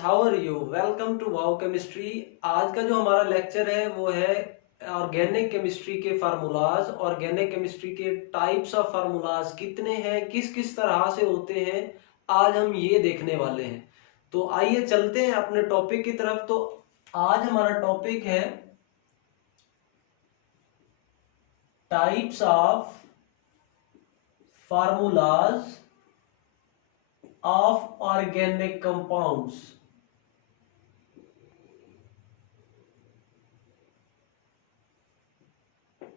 How are you. Welcome to wow chemistry. आज का जो हमारा लेक्चर है वो है ऑर्गेनिक केमिस्ट्री के फार्मूलाज। ऑर्गेनिक केमिस्ट्री के टाइप्स ऑफ फार्मूलाज कितने हैं, किस किस तरह से होते हैं, आज हम ये देखने वाले हैं। तो आइए चलते हैं अपने टॉपिक की तरफ। तो आज हमारा टॉपिक है types of formulas of organic compounds.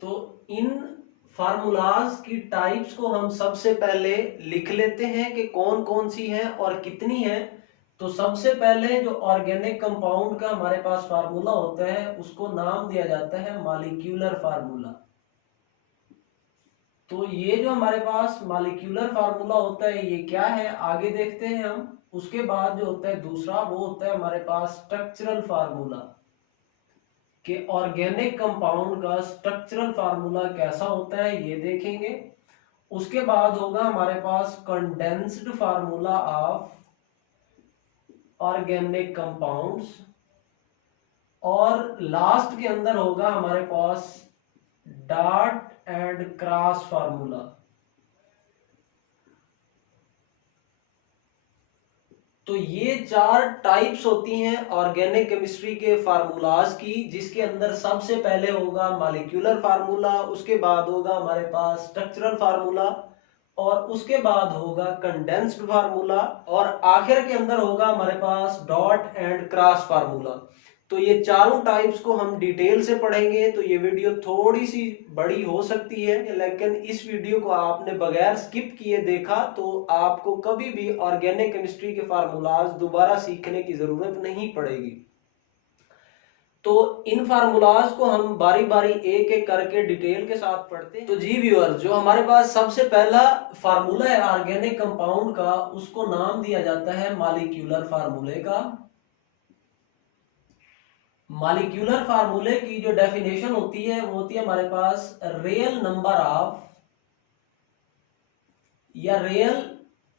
तो इन फार्मूलाज की टाइप्स को हम सबसे पहले लिख लेते हैं कि कौन कौन सी हैं और कितनी है। तो सबसे पहले जो ऑर्गेनिक कंपाउंड का हमारे पास फार्मूला होता है उसको नाम दिया जाता है मॉलिक्यूलर फार्मूला। तो ये जो हमारे पास मॉलिक्यूलर फार्मूला होता है ये क्या है आगे देखते हैं हम। उसके बाद जो होता है दूसरा वो होता है हमारे पास स्ट्रक्चरल फार्मूला, कि ऑर्गेनिक कंपाउंड का स्ट्रक्चरल फार्मूला कैसा होता है ये देखेंगे। उसके बाद होगा हमारे पास condensed formula of organic compounds, और लास्ट के अंदर होगा हमारे पास डॉट एंड क्रॉस फार्मूला। तो ये चार टाइप्स होती हैं ऑर्गेनिक केमिस्ट्री के फार्मूलाज की, जिसके अंदर सबसे पहले होगा मॉलिक्यूलर फार्मूला, उसके बाद होगा हमारे पास स्ट्रक्चरल फार्मूला, और उसके बाद होगा कंडेंस्ड फार्मूला, और आखिर के अंदर होगा हमारे पास डॉट एंड क्रॉस फार्मूला। तो ये चारों टाइप्स को हम डिटेल से पढ़ेंगे। तो ये वीडियो थोड़ी सी बड़ी हो सकती है, लेकिन इस वीडियो को आपने बगैर स्किप किए देखा तो आपको कभी भी ऑर्गेनिक केमिस्ट्री के फार्मूलाज दोबारा सीखने की जरूरत नहीं पड़ेगी। तो इन फार्मूलाज को हम बारी बारी एक एक करके डिटेल के साथ पढ़ते हैं। तो जी व्यूअर, जो हमारे पास सबसे पहला फार्मूला है ऑर्गेनिक कंपाउंड का उसको नाम दिया जाता है मॉलिक्यूलर फार्मूले का। मॉलिक्यूलर फार्मूले की जो डेफिनेशन होती है वो होती है हमारे पास रियल नंबर ऑफ, या रियल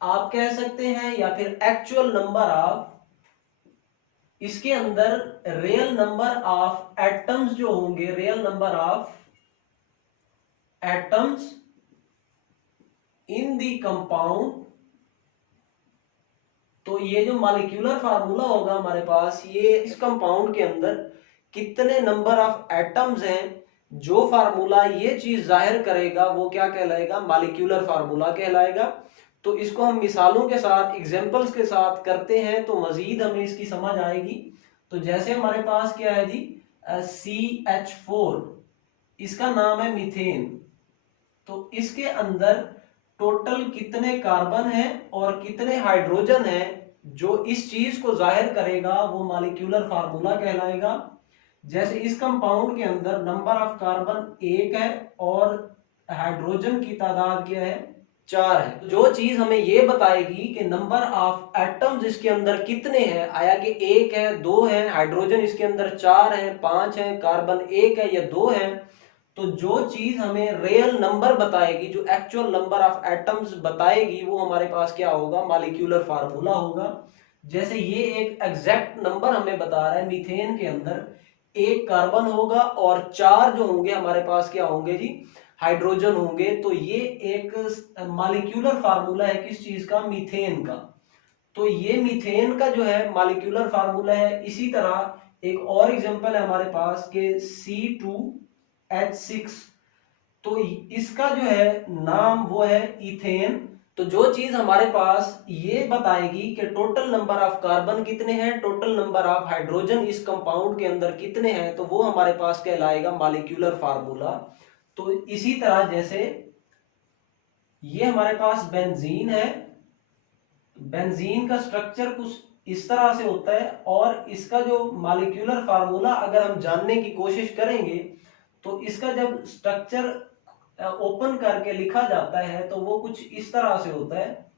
आप कह सकते हैं, या फिर एक्चुअल नंबर ऑफ, इसके अंदर रियल नंबर ऑफ एटम्स जो होंगे, real number of atoms in the compound. तो ये जो मॉलिक्यूलर फार्मूला होगा हमारे पास, ये इस कंपाउंड के अंदर कितने नंबर ऑफ एटम्स हैं, जो फार्मूला ये चीज जाहिर करेगा वो क्या कहलाएगा, मॉलिक्यूलर फार्मूला कहलाएगा। तो इसको हम मिसालों के साथ, एग्जांपल्स के साथ करते हैं तो मजीद हमें इसकी समझ आएगी। तो जैसे हमारे पास क्या है जी, CH4, इसका नाम है मीथेन। तो इसके अंदर टोटल कितने कार्बन हैं और कितने हाइड्रोजन हैं, जो इस चीज को जाहिर करेगा वो मॉलिक्यूलर फार्मूला कहलाएगा। जैसे इस कंपाउंड के अंदर नंबर ऑफ कार्बन 1 है और हाइड्रोजन की तादाद क्या है, 4 है। जो चीज हमें ये बताएगी कि नंबर ऑफ एटम्स इसके अंदर कितने हैं, आया कि 1 है, 2 है, हाइड्रोजन इसके अंदर 4 है, 5 है, कार्बन 1 है या 2 है। तो जो चीज हमें रियल नंबर बताएगी, जो एक्चुअल नंबर ऑफ एटम्स बताएगी, वो हमारे पास क्या होगा, मॉलिक्यूलर फार्मूला होगा। जैसे ये एक एग्जैक्ट नंबर हमें बता रहा है, मीथेन के अंदर 1 कार्बन होगा और 4 जो होंगे हमारे पास क्या होंगे जी, हाइड्रोजन होंगे। तो ये एक मॉलिक्यूलर फार्मूला है किस चीज का, मीथेन का। तो ये मीथेन का जो है मॉलिक्यूलर फार्मूला है। इसी तरह एक और एग्जांपल है हमारे पास के C2H6। तो इसका जो है नाम वो है इथेन। तो जो चीज हमारे पास ये बताएगी कि टोटल नंबर ऑफ कार्बन कितने हैं, टोटल नंबर ऑफ हाइड्रोजन इस कंपाउंड के अंदर कितने हैं, तो वो हमारे पास कहलाएगा मॉलिक्यूलर फार्मूला। तो इसी तरह जैसे ये हमारे पास बेंजीन है, बेंजीन का स्ट्रक्चर कुछ इस तरह से होता है, और इसका जो मॉलिक्यूलर फार्मूला अगर हम जानने की कोशिश करेंगे तो इसका जब स्ट्रक्चर ओपन करके लिखा जाता है तो वो कुछ इस तरह से होता है।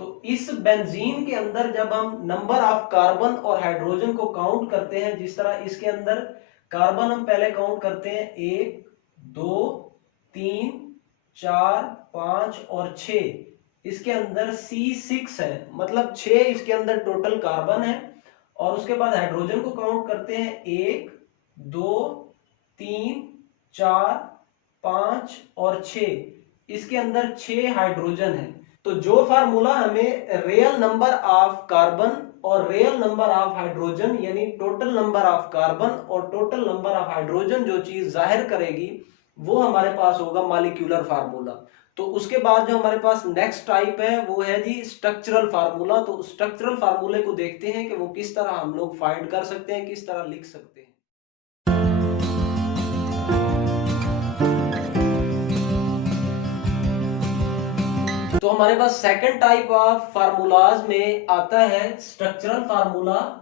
तो इस बेंजीन के अंदर जब हम नंबर ऑफ कार्बन और हाइड्रोजन को काउंट करते हैं, जिस तरह इसके अंदर कार्बन हम पहले काउंट करते हैं 1 2 3 4, 5 और 6, इसके अंदर C6 है, मतलब 6 इसके अंदर टोटल कार्बन है। और उसके बाद हाइड्रोजन को काउंट करते हैं, 1, 2, 3, 4, 5 और 6, इसके अंदर 6 हाइड्रोजन है। तो जो फार्मूला हमें रियल नंबर ऑफ कार्बन और रियल नंबर ऑफ हाइड्रोजन, यानी टोटल नंबर ऑफ कार्बन और टोटल नंबर ऑफ हाइड्रोजन जो चीज जाहिर करेगी, वो हमारे पास होगा मॉलिक्यूलर फार्मूला। तो उसके बाद जो हमारे पास नेक्स्ट टाइप है वो है जी स्ट्रक्चरल फार्मूला। तो स्ट्रक्चरल फार्मूले को देखते हैं कि वो किस तरह हम लोग फाइंड कर सकते हैं, किस तरह लिख सकते हैं। तो हमारे पास सेकंड टाइप ऑफ फार्मूलाज में आता है स्ट्रक्चरल फार्मूला।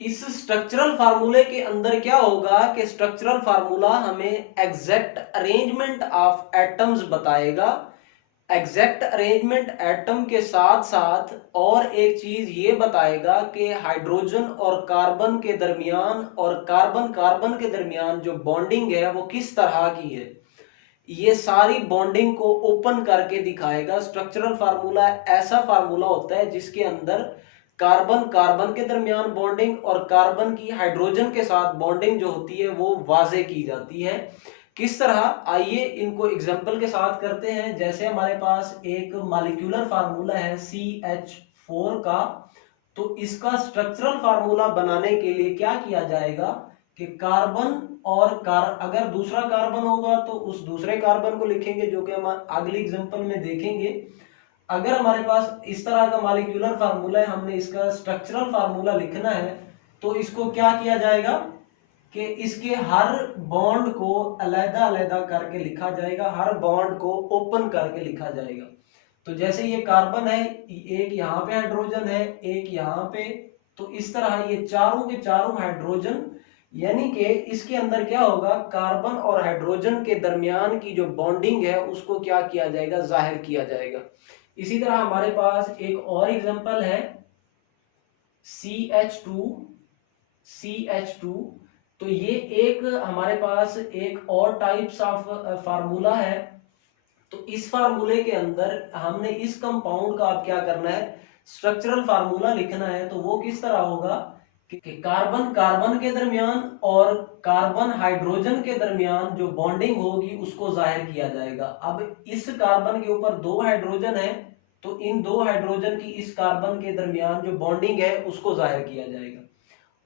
इस स्ट्रक्चरल फार्मूले के अंदर क्या होगा कि स्ट्रक्चरल फार्मूला हमें एग्जैक्ट अरेंजमेंट ऑफ एटम्स बताएगा। एग्जैक्ट अरेंजमेंट एटम के साथ साथ और एक चीज ये बताएगा कि हाइड्रोजन और कार्बन के दरमियान और कार्बन कार्बन के दरमियान जो बॉन्डिंग है वो किस तरह की है। ये सारी बॉन्डिंग को ओपन करके दिखाएगा। स्ट्रक्चरल फार्मूला ऐसा फार्मूला होता है जिसके अंदर कार्बन कार्बन के दरमियान बॉन्डिंग और कार्बन की हाइड्रोजन के साथ बॉन्डिंग जो होती है वो वाजे की जाती है। किस तरह, आइए इनको एग्जांपल के साथ करते हैं। जैसे हमारे पास एक मॉलिक्यूलर फार्मूला है CH4 का, तो इसका स्ट्रक्चरल फार्मूला बनाने के लिए क्या किया जाएगा कि कार्बन और अगर दूसरा कार्बन होगा तो उस दूसरे कार्बन को लिखेंगे, जो कि हम अगले एग्जांपल में देखेंगे। अगर हमारे पास इस तरह का मॉलिक्यूलर फार्मूला है, हमने इसका स्ट्रक्चरल फार्मूला लिखना है, तो इसको क्या किया जाएगा कि इसके हर बॉन्ड को अलग-अलग करके लिखा जाएगा, हर बॉन्ड को ओपन करके लिखा जाएगा। तो जैसे ये कार्बन है, एक यहाँ पे हाइड्रोजन है, एक यहाँ पे, तो इस तरह ये चारों के चारों हाइड्रोजन, यानी कि इसके अंदर क्या होगा, कार्बन और हाइड्रोजन के दरमियान की जो बॉन्डिंग है उसको क्या किया जाएगा, जाहिर किया जाएगा। इसी तरह हमारे पास एक और एग्जांपल है CH2। तो ये एक हमारे पास एक और टाइप्स ऑफ फार्मूला है। तो इस फार्मूले के अंदर हमने इस कंपाउंड का अब क्या करना है, स्ट्रक्चरल फार्मूला लिखना है। तो वो किस तरह होगा कि कार्बन कार्बन के दरमियान और कार्बन हाइड्रोजन के दरमियान जो बॉन्डिंग होगी उसको जाहिर किया जाएगा। अब इस कार्बन के ऊपर 2 हाइड्रोजन है, तो इन 2 हाइड्रोजन की इस कार्बन के दरमियान जो बॉन्डिंग है उसको जाहिर किया जाएगा।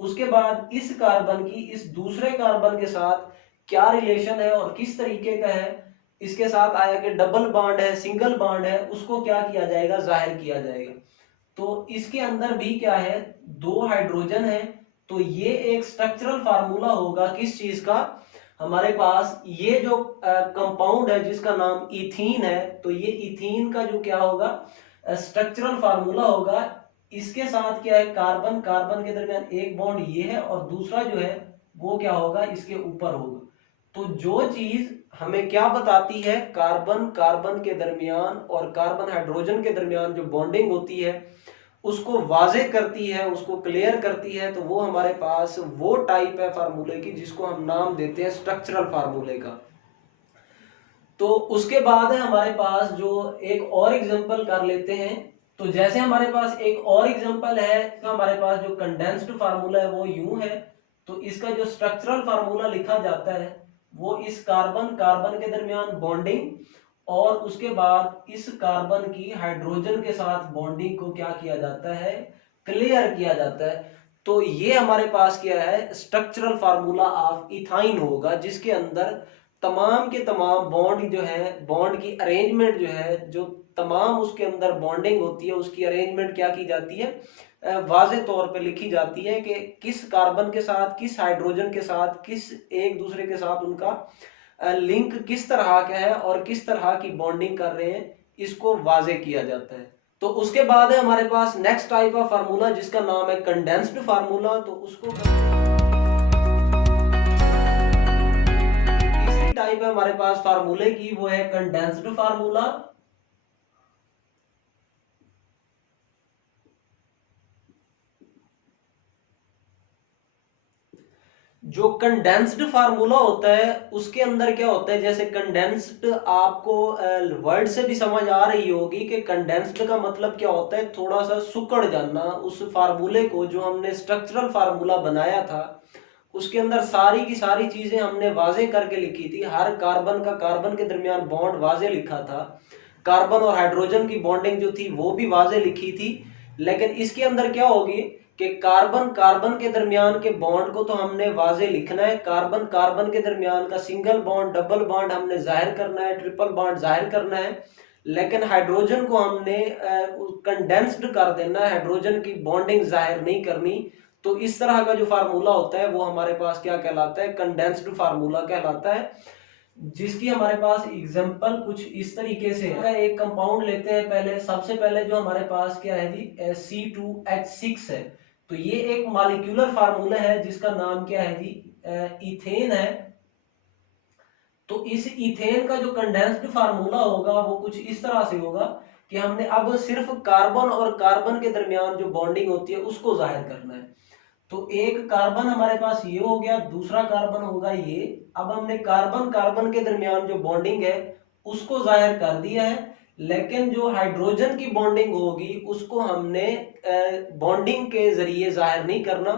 उसके बाद इस कार्बन की इस दूसरे कार्बन के साथ क्या रिलेशन है और किस तरीके का है, इसके साथ आया कि डबल बॉन्ड है, सिंगल बॉन्ड है, उसको क्या किया जाएगा, जाहिर किया जाएगा। तो इसके अंदर भी क्या है, 2 हाइड्रोजन है। तो ये एक स्ट्रक्चरल फार्मूला होगा किस चीज का, हमारे पास ये जो कंपाउंड है जिसका नाम इथीन है, तो ये इथीन का जो क्या होगा, स्ट्रक्चरल फार्मूला होगा। इसके साथ क्या है, कार्बन कार्बन के दरमियान एक बॉन्ड ये है और दूसरा जो है वो क्या होगा, इसके ऊपर होगा। तो जो चीज हमें क्या बताती है, कार्बन कार्बन के दरमियान और कार्बन हाइड्रोजन के दरमियान जो बॉन्डिंग होती है उसको वाजे करती है, उसको क्लियर करती है, तो वो हमारे पास वो टाइप है फार्मूले की जिसको हम नाम देते हैं स्ट्रक्चरल फार्मूले का। तो उसके बाद है हमारे पास जो एक और एग्जांपल कर लेते हैं। तो जैसे हमारे पास एक और एग्जांपल है, तो हमारे पास जो कंडेंस्ड फार्मूला है वो यूं है। तो इसका जो स्ट्रक्चरल फार्मूला लिखा जाता है वो इस कार्बन कार्बन के दरमियान बॉन्डिंग और उसके बाद इस कार्बन की हाइड्रोजन के साथ बॉन्डिंग को क्या किया जाता है, क्लियर किया जाता है। तो ये हमारे पास क्या है, स्ट्रक्चरल फार्मूला ऑफ इथाइन होगा, जिसके अंदर तमाम के तमाम बॉन्ड जो है, बॉन्ड की अरेंजमेंट जो है, जो तमाम उसके अंदर बॉन्डिंग होती है उसकी अरेंजमेंट क्या की जाती है, वाजे तौर पे लिखी जाती है कि किस कार्बन के साथ, किस हाइड्रोजन के साथ, किस एक दूसरे के साथ उनका लिंक किस तरह का है और किस तरह की बॉन्डिंग कर रहे हैं, इसको वाजे किया जाता है। तो उसके बाद है हमारे पास नेक्स्ट टाइप ऑफ फार्मूला जिसका नाम है कंडेंस्ड फार्मूला। तो उसको तीसरी टाइप है हमारे पास फार्मूले की, वो है कंडेंस्ड फार्मूला। जो कंडेंस्ड फार्मूला होता है उसके अंदर क्या होता है, जैसे कंडेंस्ड आपको वर्ड से भी समझ आ रही होगी कि कंडेंस्ड का मतलब क्या होता है, थोड़ा सा सुकड़ जाना। उस फार्मूले को जो हमने स्ट्रक्चरल फार्मूला बनाया था उसके अंदर सारी की सारी चीजें हमने वाजे करके लिखी थी। हर कार्बन का कार्बन के दरमियान बॉन्ड वाजे लिखा था, कार्बन और हाइड्रोजन की बॉन्डिंग जो थी वो भी वाजे लिखी थी। लेकिन इसके अंदर क्या होगी कि कार्बन कार्बन के दरमियान के बॉन्ड को तो हमने वाजे लिखना है, कार्बन कार्बन के दरमियान का सिंगल बॉन्ड डबल बॉन्ड हमने जाहिर करना है, ट्रिपल बॉन्ड जाहिर करना है। लेकिन हाइड्रोजन को हमने कंडेंस्ड कर देना है, हाइड्रोजन की बॉन्डिंग जाहिर नहीं करनी। तो इस तरह का जो फार्मूला होता है वो हमारे पास क्या कहलाता है, कंडेंस्ड फार्मूला कहलाता है। जिसकी हमारे पास एग्जांपल कुछ इस तरीके से है। एक कंपाउंड लेते हैं, पहले सबसे पहले जो हमारे पास क्या है जी, C2H6 है। तो ये एक मॉलिक्यूलर फार्मूला है जिसका नाम क्या है जी, इथेन है। तो इस इथेन का जो कंडेंस्ड फार्मूला होगा वो कुछ इस तरह से होगा कि हमने अब सिर्फ कार्बन और कार्बन के दरमियान जो बॉन्डिंग होती है उसको जाहिर करना है। तो एक कार्बन हमारे पास ये हो गया, दूसरा कार्बन होगा ये। अब हमने कार्बन कार्बन के दरमियान जो बॉन्डिंग है उसको जाहिर कर दिया है, लेकिन जो हाइड्रोजन की बॉन्डिंग होगी उसको हमने बॉन्डिंग के जरिए जाहिर नहीं करना,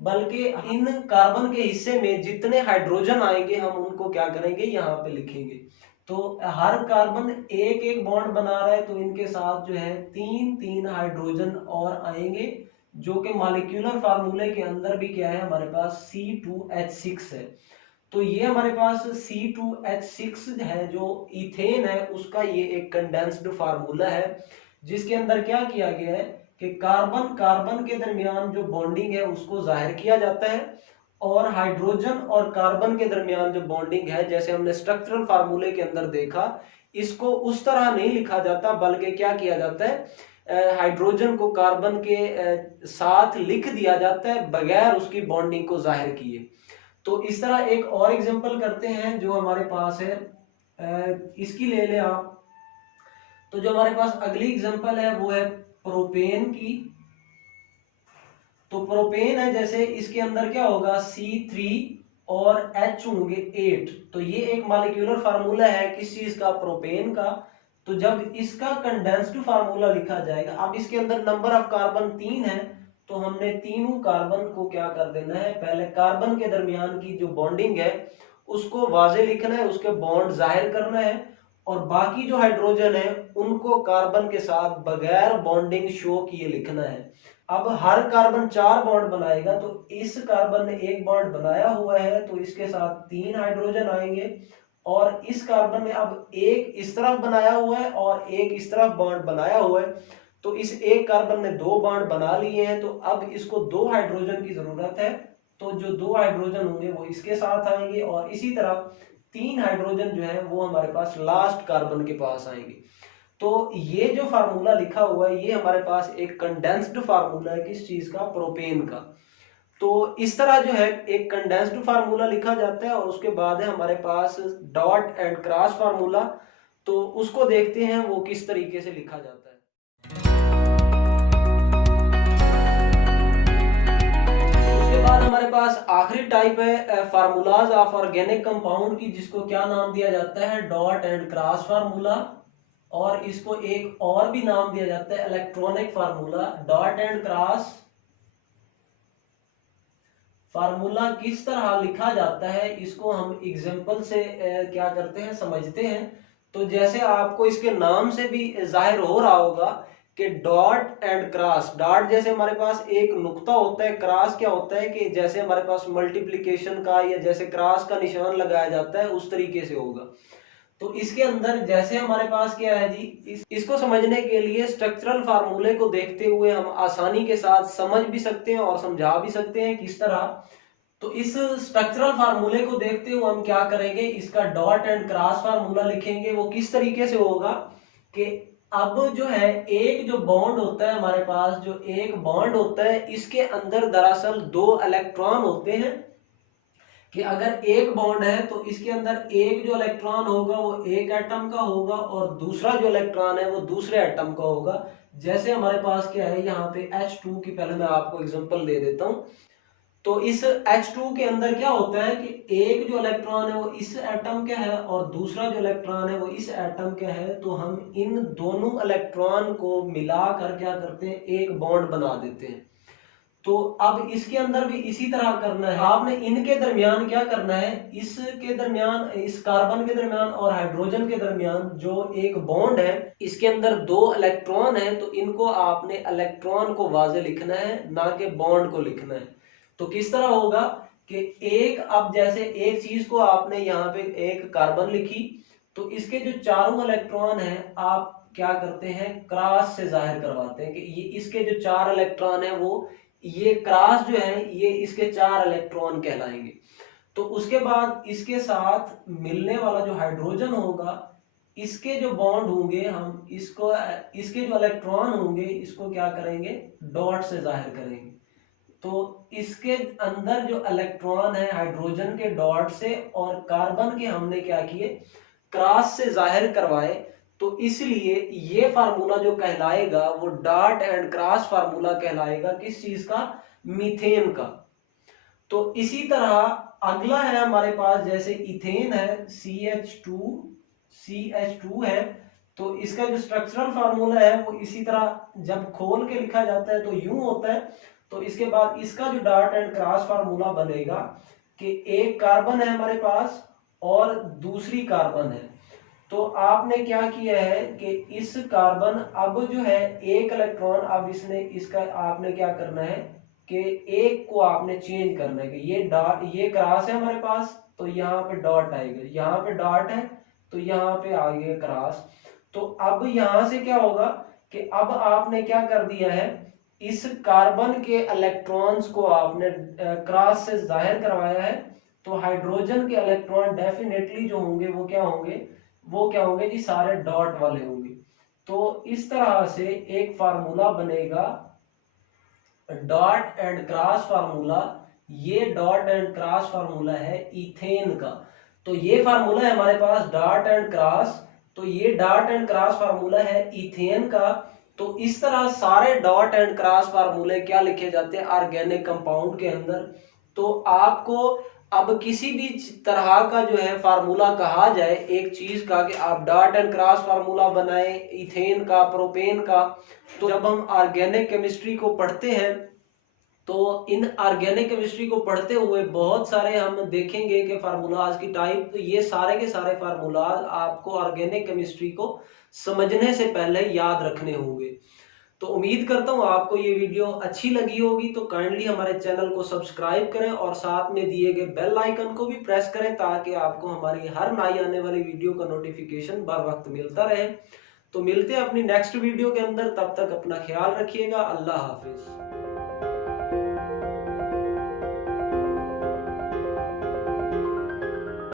बल्कि इन कार्बन के हिस्से में जितने हाइड्रोजन आएंगे हम उनको क्या करेंगे, यहाँ पे लिखेंगे। तो हर कार्बन एक एक बॉन्ड बना रहा है, तो इनके साथ जो है तीन तीन हाइड्रोजन और आएंगे, जो कि मॉलिक्यूलर फार्मूले के अंदर भी क्या है हमारे पास C2H6 है। तो ये हमारे पास C2H6 है जो इथेन है उसका ये एक कंडेंस्ड फार्मूला है, जिसके अंदर क्या किया गया है कि कार्बन कार्बन के दरमियान जो बॉन्डिंग है उसको जाहिर किया जाता है, और हाइड्रोजन और कार्बन के दरमियान जो बॉन्डिंग है जैसे हमने स्ट्रक्चरल फार्मूले के अंदर देखा, इसको उस तरह नहीं लिखा जाता, बल्कि क्या किया जाता है, हाइड्रोजन को कार्बन के साथ लिख दिया जाता है बगैर उसकी बॉन्डिंग को जाहिर किए। तो इस तरह एक और एग्जांपल करते हैं जो हमारे पास है, इसकी ले ले आप। तो जो हमारे पास अगली एग्जांपल है वो है प्रोपेन की। तो प्रोपेन है, जैसे इसके अंदर क्या होगा C3 और H होंगे 8। तो ये एक मॉलिक्यूलर फार्मूला है किस चीज का, प्रोपेन का। तो जब इसका कंडेंस्ड फार्मूला लिखा जाएगा, अब इसके अंदर नंबर ऑफ कार्बन 3 है, तो हमने तीनों कार्बन को क्या कर देना है, पहले कार्बन के दरमियान की जो बॉन्डिंग है उसको वाजे लिखना है, उसके बॉन्ड जाहिर करना है, और बाकी जो हाइड्रोजन है उनको कार्बन के साथ बगैर बॉन्डिंग शो किए लिखना है। अब हर कार्बन 4 बॉन्ड बनाएगा, तो इस कार्बन ने एक बॉन्ड बनाया हुआ है तो इसके साथ 3 हाइड्रोजन आएंगे, और इस कार्बन ने अब एक इस तरफ बनाया हुआ है और एक इस तरफ बॉन्ड बनाया हुआ है, तो इस एक कार्बन ने 2 बॉन्ड बना लिए हैं, तो अब इसको 2 हाइड्रोजन की जरूरत है। तो जो 2 हाइड्रोजन होंगे वो इसके साथ आएंगे, और इसी तरह 3 हाइड्रोजन जो है वो हमारे पास लास्ट कार्बन के पास आएंगे। तो ये जो फार्मूला लिखा हुआ है ये हमारे पास एक कंडेंस्ड फार्मूला है किस चीज का, प्रोपेन का। तो इस तरह जो है एक कंडेंस्ड फार्मूला लिखा जाता है, और उसके बाद है हमारे पास डॉट एंड क्रॉस फार्मूला। तो उसको देखते हैं वो किस तरीके से लिखा जाता है। उसके बाद हमारे पास आखिरी टाइप है फार्मूलाज ऑफ ऑर्गेनिक कंपाउंड की, जिसको क्या नाम दिया जाता है, डॉट एंड क्रॉस फार्मूला। और इसको एक और भी नाम दिया जाता है electronic formula. Dot and cross formula किस तरह लिखा जाता है इसको हम एग्जांपल से क्या करते हैं, समझते हैं। तो जैसे आपको इसके नाम से भी जाहिर हो रहा होगा कि डॉट एंड क्रॉस, डॉट जैसे हमारे पास एक नुक्ता होता है, क्रॉस क्या होता है कि जैसे हमारे पास मल्टीप्लिकेशन का या जैसे क्रॉस का निशान लगाया जाता है उस तरीके से होगा। तो इसके अंदर जैसे हमारे पास क्या है जी, इसको समझने के लिए स्ट्रक्चरल फार्मूले को देखते हुए हम आसानी के साथ समझ भी सकते हैं और समझा भी सकते हैं किस तरह। तो इस स्ट्रक्चरल फार्मूले को देखते हुए हम क्या करेंगे, इसका डॉट एंड क्रॉस फार्मूला लिखेंगे। वो किस तरीके से होगा कि अब जो है एक जो बॉन्ड होता है हमारे पास, जो एक बॉन्ड होता है इसके अंदर दरअसल 2 इलेक्ट्रॉन होते हैं। कि अगर एक बॉन्ड है तो इसके अंदर एक जो इलेक्ट्रॉन होगा वो एक एटम का होगा, और दूसरा जो इलेक्ट्रॉन है वो दूसरे एटम का होगा। जैसे हमारे पास क्या है यहाँ पे H2 की, पहले मैं आपको एग्जांपल दे देता हूँ। तो इस H2 के अंदर क्या होता है कि एक जो इलेक्ट्रॉन है वो इस एटम का है और दूसरा जो इलेक्ट्रॉन है वो इस एटम का है। तो हम इन दोनों इलेक्ट्रॉन को मिलाकर क्या करते हैं, एक बॉन्ड बना देते हैं। तो अब इसके अंदर भी इसी तरह करना है। आपने इनके दरमियान क्या करना है, इसके दरमियान, इस कार्बन के दरमियान और हाइड्रोजन के दरमियान जो एक बॉन्ड है, इसके अंदर 2 इलेक्ट्रॉन है, तो इनको आपने इलेक्ट्रॉन को वाज़े लिखना है, ना कि बॉन्ड को लिखना है। तो किस तरह होगा कि एक, अब जैसे एक चीज को आपने यहाँ पे एक कार्बन लिखी, तो इसके जो चारों इलेक्ट्रॉन है आप क्या करते हैं, क्रॉस से जाहिर करवाते हैं कि ये इसके जो 4 इलेक्ट्रॉन है वो, ये क्रॉस जो है ये इसके 4 इलेक्ट्रॉन कहलाएंगे। तो उसके बाद इसके साथ मिलने वाला जो हाइड्रोजन होगा, इसके जो बॉन्ड होंगे, हम इसको, इसके जो इलेक्ट्रॉन होंगे इसको क्या करेंगे, डॉट से जाहिर करेंगे। तो इसके अंदर जो इलेक्ट्रॉन है हाइड्रोजन के डॉट से और कार्बन के हमने क्या किए, क्रॉस से जाहिर करवाए। तो इसलिए ये फार्मूला जो कहलाएगा वो डॉट एंड क्रॉस फार्मूला कहलाएगा, किस चीज का, मीथेन का। तो इसी तरह अगला है हमारे पास, जैसे इथेन है, CH2 है, तो इसका जो स्ट्रक्चरल फार्मूला है वो इसी तरह जब खोल के लिखा जाता है तो यूं होता है। तो इसके बाद इसका जो डॉट एंड क्रॉस फार्मूला बनेगा कि एक कार्बन है हमारे पास और दूसरी कार्बन है। तो आपने क्या किया है कि इस कार्बन, अब जो है एक इलेक्ट्रॉन, अब इसने, इसका आपने क्या करना है कि एक को आपने चेंज करना है कि ये डॉट, ये क्रॉस है हमारे पास, तो यहाँ पे डॉट आएगा, यहाँ पे डॉट है तो यहाँ पे आ गया क्रॉस। तो अब यहां से क्या होगा कि अब आपने क्या कर दिया है, इस कार्बन के इलेक्ट्रॉन्स को आपने क्रॉस से जाहिर करवाया है। तो हाइड्रोजन के इलेक्ट्रॉन डेफिनेटली जो होंगे वो क्या होंगे, वो क्या होंगे जी, सारे डॉट वाले होंगे। तो इस तरह से एक फार्मूला बनेगा डॉट एंड क्रॉस फार्मूला। ये डॉट एंड क्रॉस फार्मूला है इथेन का। तो ये फार्मूला है हमारे पास डॉट एंड क्रॉस, तो ये डॉट एंड क्रॉस फार्मूला है इथेन का। तो इस तरह सारे डॉट एंड क्रॉस फार्मूले क्या लिखे जाते हैं ऑर्गेनिक कंपाउंड के अंदर। तो आपको अब किसी भी तरह का जो है फार्मूला कहा जाए एक चीज का, कि आप डॉट एंड क्रॉस फार्मूला बनाए इथेन का, प्रोपेन का, तो जब हम ऑर्गेनिक केमिस्ट्री को पढ़ते हैं तो इन ऑर्गेनिक केमिस्ट्री को पढ़ते हुए बहुत सारे हम देखेंगे कि फार्मूलाज की टाइप, तो ये सारे के सारे फार्मूलाज आपको ऑर्गेनिक केमिस्ट्री को समझने से पहले याद रखने होंगे। तो उम्मीद करता हूँ आपको ये वीडियो अच्छी लगी होगी। तो काइंडली हमारे चैनल को सब्सक्राइब करें और साथ में दिए गए बेल आइकन को भी प्रेस करें, ताकि आपको हमारी हर नई आने वाली वीडियो का नोटिफिकेशन बर वक्त मिलता रहे। तो मिलते हैं अपनी नेक्स्ट वीडियो के अंदर, तब तक अपना ख्याल रखिएगा। अल्लाह हाफिज।